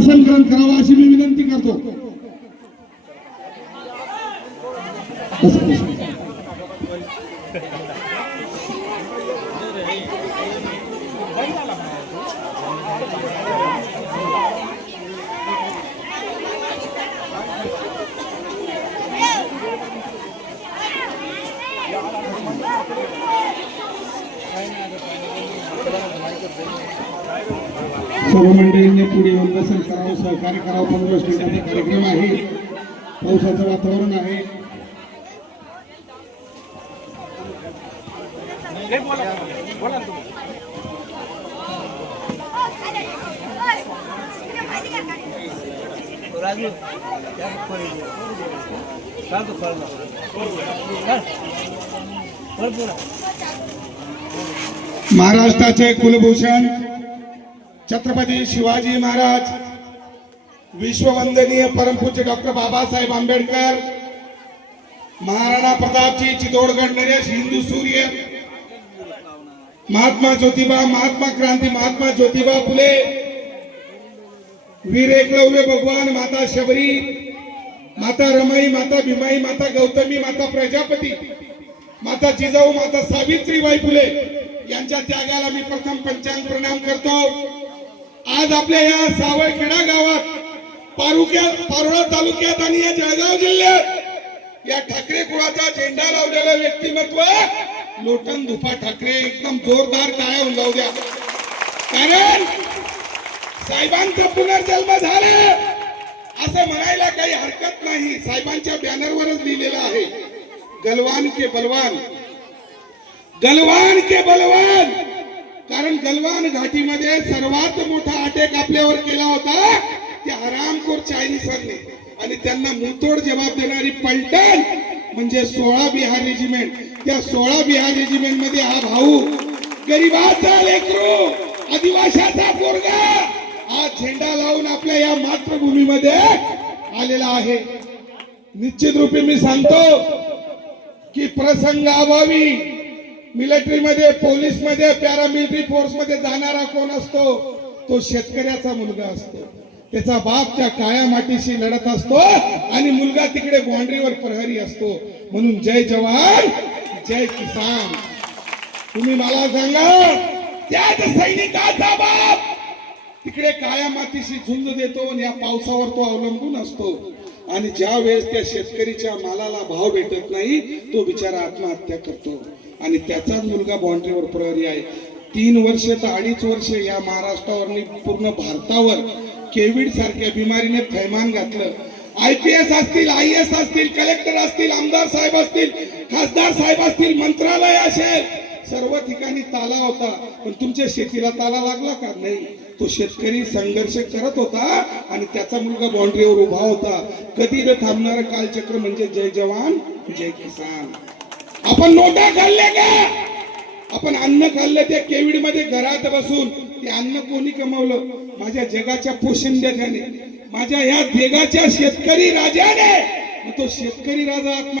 आसन ग्रहण करावं अशी मी विनंती करतो. सर्व मंडळींनी पुढे येऊन बसन करावं, सहकार्य करावं. 15 मिनिटाचा कार्यक्रम आहे, पावसाचं वातावरण आहे. महाराष्ट्राचे कुलभूषण छत्रपती शिवाजी महाराज, विश्ववंदनीय परमपूज्य डॉक्टर बाबासाहेब आंबेडकर, महाराणा प्रतापजी, चित्तोडगड नरेश, हिंदू सूर्य, महात्मा ज्योतिबा, महात्मा क्रांती, महात्मा ज्योतिबा फुले, वीर एकलव्य भगवान, माता शबरी, माता रमाई, माता भीमाई, माता गौतमी, माता प्रजापती, माता जिजाऊ, माता सावित्रीबाई फुले यांच्या त्यागाला मी प्रथम पंचांग प्रणाम करतो. आज आपल्या या सावळखेडा गावात, पारोळा तालुक्यात आणि या जळगाव जिल्ह्यात या ठाकरे कुळाचा झेंडा लावलेला व्यक्तिमत्व लोटन धुपा ठाकरे, एकदम जोरदार टाळ्या जाऊ द्या. कारण साहेबांचा पुनर्जन्म झाला असं म्हणायला काही हरकत नाही. साहेबांच्या बॅनरवरच लिहिलेलं आहे, गलवान के बलवान, गलवान के बलवान. कारण गलवान घाटीमध्ये सर्वात मोठा अटॅक आपल्यावर केला होता त्या हरामखोर चायनीसांनी, आणि त्यांना मुंतोड जबाब देणारी पलटण म्हणजे 16 बिहार रेजिमेंट. त्या 16 बिहार रेजिमेंट मध्ये हा भाऊ, गरीबाचा लेकरू, आदिवाशाचा पोरगा आज झेंडा लावून आपल्या या मातृभूमीमध्ये आलेला आहे. निश्चित रूपे मी सांगतो की प्रसंगाभावी मिलिटरी मध्ये, पोलीस मध्ये, पॅरामिलिटरी फोर्स मध्ये जाणारा कोण असतो? तो शेतकऱ्याचा मुलगा असतो. त्याचा बाप त्या काळ्या मातीशी लढत असतो आणि मुलगा तिकडे बाउंड्रीवर प्रहरी असतो. म्हणून जय जवान जय किसान. तुम्ही मला सांगा, त्याच सैनिकाचा बाप तिकडे काळ्या मातीशी झुंज देतो आणि या पावसावर तो अवलंबून असतो. आणि ज्या वेळेस त्या शेतकरीच्या मालाला भाव भेटत नाही, तो बिचारा आत्महत्या करतो. आणि त्याचाच मुलगा बाउंड्रीवर प्रहरी आहे. 3 वर्ष तर 2.5 वर्ष या महाराष्ट्रावर, पूर्ण भारतावर कोविड सारख्या बिमारीने थैमान घातलं. IPS असतील, IAS असतील, कलेक्टर असतील, आमदार साहेब असतील, खासदार साहेब असतील, मंत्रालय असेल, सर्व ठिकाणी ताला होता. पण तुमच्या शेतीला ताला लागला का? नाही. तो शेतकरी संघर्ष करत होता आणि त्याचा मुलगा बाउंड्रीवर उभा होता. कधी न थांबणारं कालचक्र म्हणजे जय जवान जय किसान. आपण नोटा खाल्ल्या का? आपण अन्न खाल्लं त्या कोविड मध्ये घरात बसून. ते अन्न कोणी कमावलं? माझ्या जगाच्या पोशिंद्याने, माझ्या या देगाच्या शेतकरी राजाने. तो शेतकरी राजा